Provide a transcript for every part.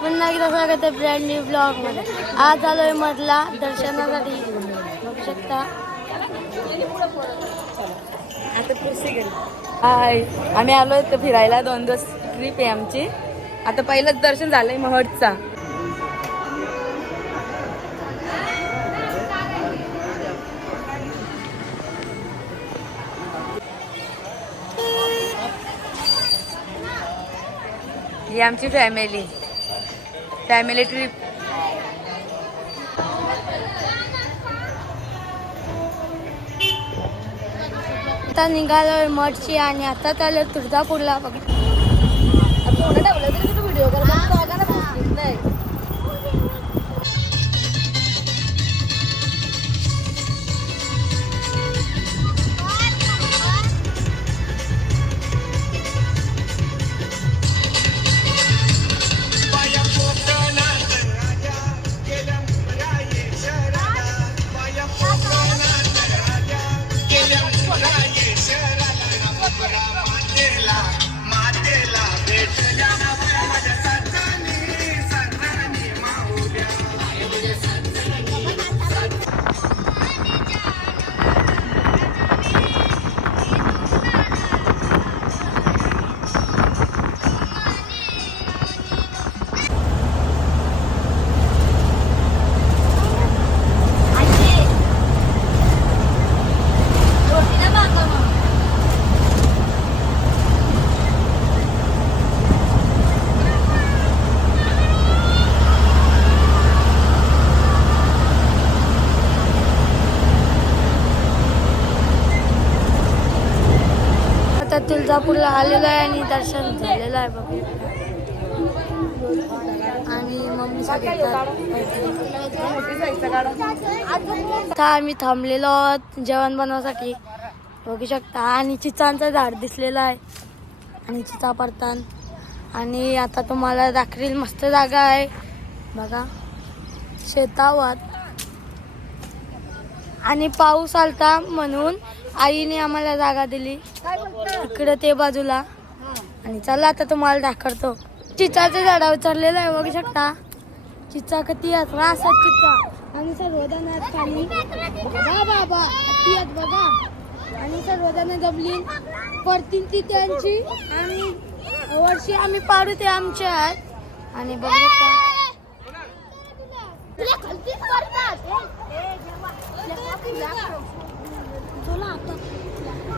पुन्हा एकदा स्वागत आहे ब्रँड न्यू ब्लॉगमध्ये. आज आलोय मधला दर्शनासाठी. बघू शकता. हाय. आम्ही आलो आहे तर फिरायला. दोन दिवस ट्रिप आहे आमची. आता पहिलंच दर्शन झालंय महडचा ही आमची फॅमिली फॅमिली ट्रिप आता निघालोय मठची आणि आता चालू तुळजापूरला. बघ. पाया आता तुळजापूरला आलेलं आहे आणि दर्शन झालेलं आहे बघू. आणि मम्मी आता आम्ही थांबलेलो आहोत जेवण बनवण्यासाठी. बघू शकता. आणि चिचांचं झाड दिसलेलं आहे. आणि चिचा पडतान आणि आता तुम्हाला दाखवील मस्त जागा आहे. बघा. शेतावर. आणि पाऊस आलता म्हणून आईने आम्हाला जागा दिली. इकडे ते बाजूला. आणि चला आता तुम्हाला दाखवतो. चिचाच्या झाडावर चढलेलं आहे बघू शकता. चिचा कधी आहेत. रासात चिचा. आणि सर्वजण खाली. बाबा ती आहेत बघा. आणि सर्वजण जमली परतीन ती त्यांची. आणि वर्षी आम्ही पाडू ते आमच्या आहेत. आणि बघू शकता.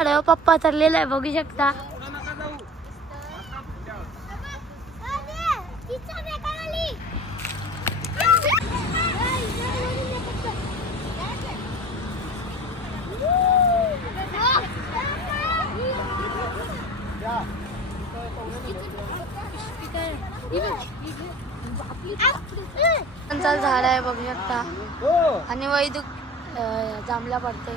अरे हो, पप्पा चाललेला आहे बघू शकता. झाड आहे बघू शकता. आणि वैदूक अं, जांभल्या पडते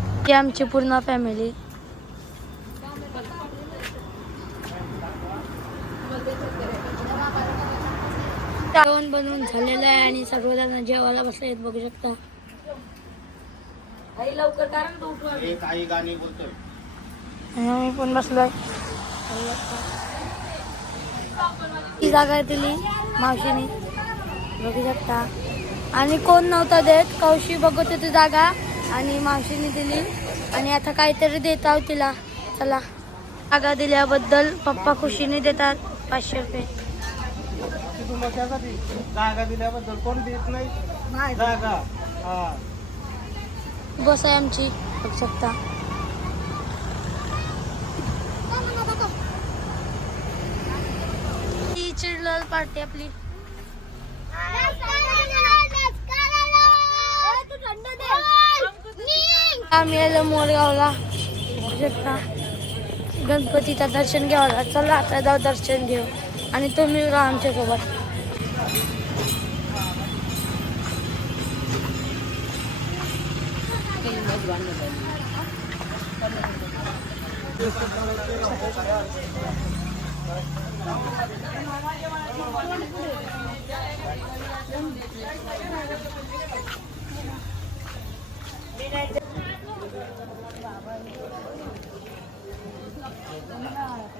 ही आमची पूर्ण फॅमिली जेवण बनवून झालेलं आहे आणि सर्वजण जेवायला बसले बघू शकता. एक आई गाणी बोलतोय. आणि आम्ही पण बसलोय. ही जागा दिली मावशीने. बघू शकता. आणि कोण नव्हता देत कौशी बघत होती जागा. आणि मावशीने दिली. आणि आता काहीतरी देत आहोत तिला. चला. जागा दिल्याबद्दल पप्पा खुशीने देतात पाचशे रुपये. तुमच्यासाठी जागा दिल्याबद्दल कोण देत नाही? जागा. बस आहे आमची. बघू शकता चिल्ड्रन पार्टी आपली. आम्ही आलो मोरगावला. गणपतीचं दर्शन घ्यावं चला आता जाऊ दर्शन घेऊ. आणि तुम्ही राहा आमच्यासोबत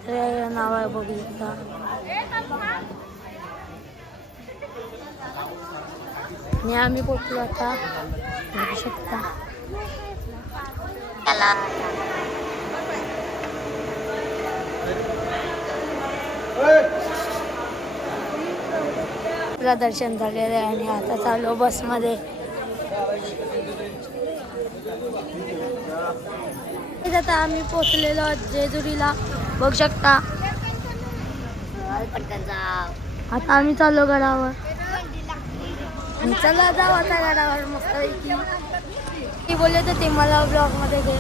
हे नाव आहे बघू शकता आणि आम्ही पोचलो आता. बघू शकता. दर्शन झालेलं आहे आणि आता चाललो बसमध्ये. आता आम्ही पोचलेलो जेजुरीला. बघू शकता. आता आम्ही चाललो गडावर. चला जाऊ आता गडावर मस्त ती बोलले तर ते मला ब्लॉगमध्ये घे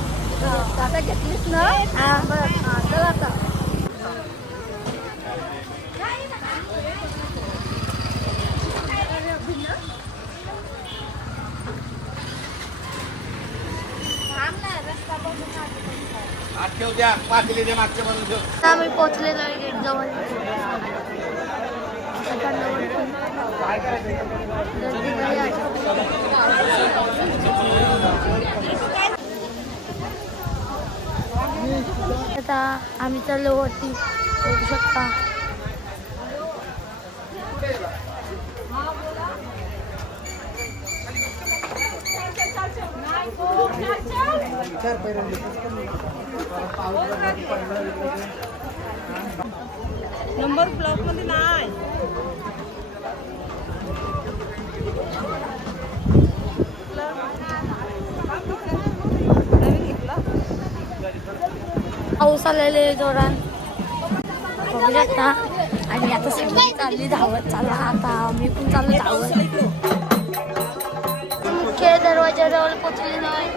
आता घेतलीस ना? हा बरं. चला आता. पाचले आम्ही गेट जवळ. आता आम्ही चाललो वरती. बघू शकता. नंबर ब्लॉकमध्ये नाही. पाऊस आलेले जोरात. बघू शकता आणि आता सगळी चालली धावत. चला आता मी पण चालू धावत. मुख्य दरवाजाजवळ पोचले नाही.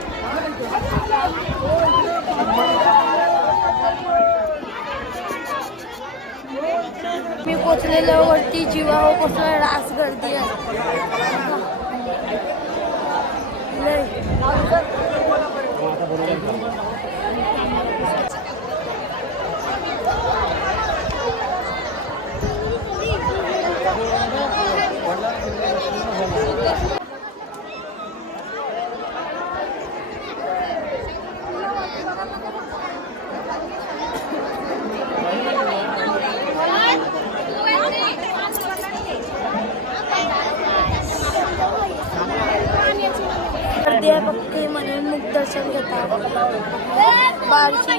मी पोचलेलो वरती जीवावर कसं रास गर्दी आहे लय. गर्दी आहे फक्त म्हणून मुख दर्शन घेतात बारशी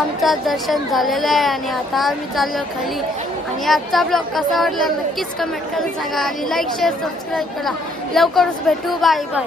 आमचं दर्शन झालेलं आहे आणि आता आम्ही चाललो खाली. आणि आजचा ब्लॉग कसा वाटला नक्कीच कमेंट करून सांगा आणि लाईक शेअर सबस्क्राईब करा. लवकरच भेटू. Bye bye